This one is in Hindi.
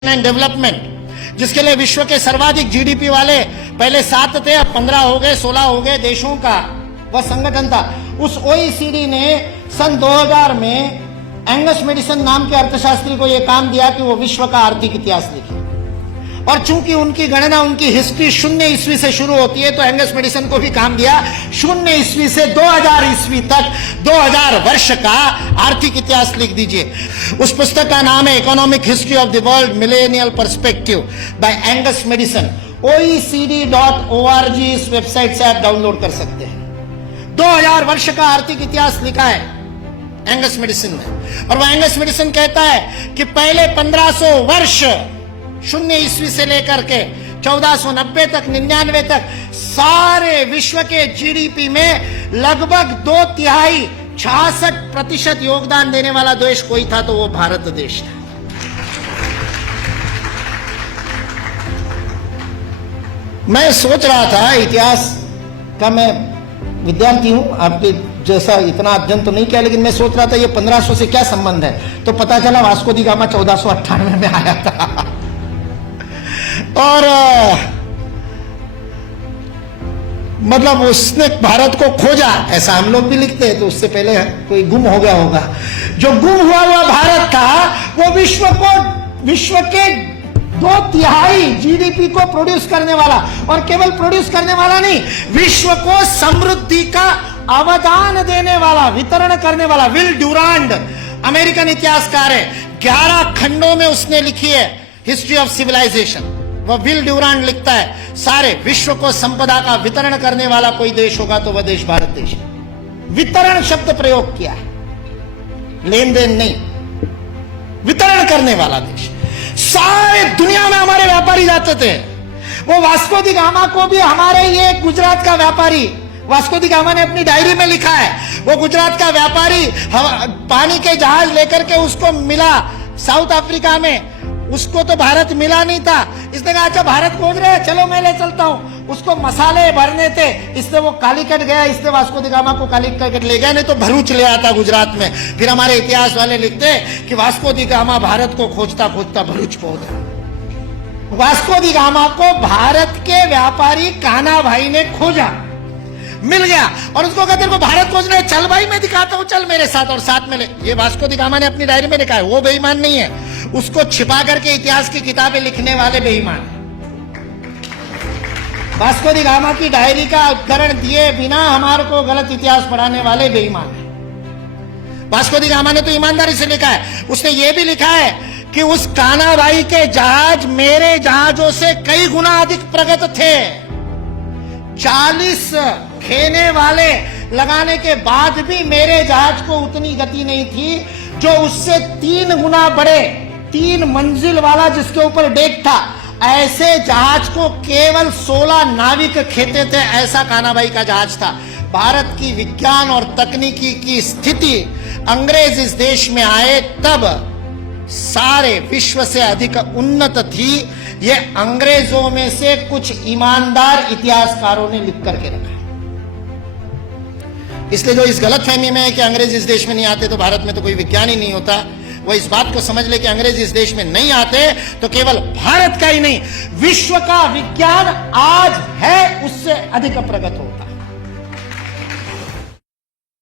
एंड डेवलपमेंट, जिसके लिए विश्व के सर्वाधिक जीडीपी वाले पहले 7 थे, अब 15 हो गए, 16 हो गए देशों का वह संगठन था। उस ओईसीडी ने सन 2000 में एंगस मेडिसन नाम के अर्थशास्त्री को यह काम दिया कि वो विश्व का आर्थिक इतिहास लिखे। और चूंकि उनकी गणना, उनकी हिस्ट्री 0 ईस्वी से शुरू होती है, तो एंगस मेडिसन को भी काम दिया 0 ईस्वी से 2000 ईस्वी तक 2000 वर्ष का आर्थिक इतिहास लिख दीजिए। उस पुस्तक का नाम है economic history of the world millennial perspective bye Angus medicine. OECD.org इस वेबसाइट से आप डाउनलोड कर सकते हैं। 2000 वर्ष का आर्थिक इतिहास लिखा है एंगस मेडिसन ने। और वह एंगस मेडिसन कहता है कि पहले 1500 वर्ष 0 ईस्वी से लेकर के 1490 तक, 99 तक सारे विश्व के जीडीपी में लगभग 2/3 66% योगदान देने वाला देश कोई था तो वो भारत देश था। मैं सोच रहा था, इतिहास का मैं विद्यार्थी हूं, आपके जैसा इतना अध्ययन तो नहीं किया, लेकिन मैं सोच रहा था ये 1500 से क्या संबंध है, तो पता चला वास्को दी गामा 1498 में आया था। और मतलब उसने भारत को खोजा, ऐसा हम लोग भी लिखते हैं, तो उससे पहले कोई गुम हो गया होगा। जो गुम हुआ भारत था वो विश्व के 2/3 जीडीपी को प्रोड्यूस करने वाला, और केवल प्रोड्यूस करने वाला नहीं, विश्व को समृद्धि का अवदान देने वाला, वितरण करने वाला। विल ड्यूरांड अमेरिकन इतिहासकार है, 11 खंडों में उसने लिखी है हिस्ट्री ऑफ सिविलाइजेशन। वह विल ड्यूरांड लिखता है सारे विश्व को संपदा का वितरण करने वाला कोई देश होगा तो वह देश भारत देश है। वितरण शब्द प्रयोग किया है, लेन देन नहीं, वितरण करने वाला देश। सारे दुनिया में हमारे व्यापारी जाते थे। वो वास्को दी गामा को भी हमारे ये गुजरात का व्यापारी, वास्को दी गामा ने अपनी डायरी में लिखा है, वो गुजरात का व्यापारी पानी के जहाज लेकर के उसको मिला साउथ अफ्रीका में, उसको तो भारत मिला नहीं था। इसने कहा अच्छा भारत खोज रहे हैं, चलो मैं ले चलता हूं। उसको मसाले भरने थे, इसलिए वो कालीकट गया, इसलिए वास्को दी गामा को कालीकट ले गया, नहीं तो भरूच ले आता गुजरात में। फिर हमारे इतिहास वाले लिखते कि वास्को दी गामा भारत को खोजता खोजता भरूच पहुंचा। वास्को दी गामा को भारत के व्यापारी कान्हा भाई ने खोजा, मिल गया, और उसको कहते को भारत खोजना है, चल भाई मैं दिखाता हूं, चल मेरे साथ, और साथ में ले। ये वास्को दी गामा ने अपनी डायरी में लिखा है, वो बेईमान नहीं है, उसको छिपा करके इतिहास की किताबें लिखने वाले बेईमान। वास्को दी गामा की डायरी का उपकरण दिए बिना हमारे को गलत इतिहास पढ़ाने वाले बेईमान है। वास्को दी गामा ने तो ईमानदारी से लिखा है, उसने ये भी लिखा है कि उस कान्हा भाई के जहाज मेरे जहाजों से कई गुना अधिक प्रगत थे। 40 खेने वाले लगाने के बाद भी मेरे जहाज को उतनी गति नहीं थी जो उससे 3 गुना बड़े, 3 मंजिल वाला जिसके ऊपर डेक था, ऐसे जहाज को केवल 16 नाविक खेते थे। ऐसा कान्हा भाई का जहाज था। भारत की विज्ञान और तकनीकी की स्थिति अंग्रेज इस देश में आए तब सारे विश्व से अधिक उन्नत थी। ये अंग्रेजों में से कुछ ईमानदार इतिहासकारों ने लिख करके रखा। इसलिए जो इस गलतफहमी में है कि अंग्रेज इस देश में नहीं आते तो भारत में तो कोई विज्ञान ही नहीं होता, वो इस बात को समझ ले कि अंग्रेज इस देश में नहीं आते तो केवल भारत का ही नहीं, विश्व का विज्ञान आज है उससे अधिक प्रगत हो।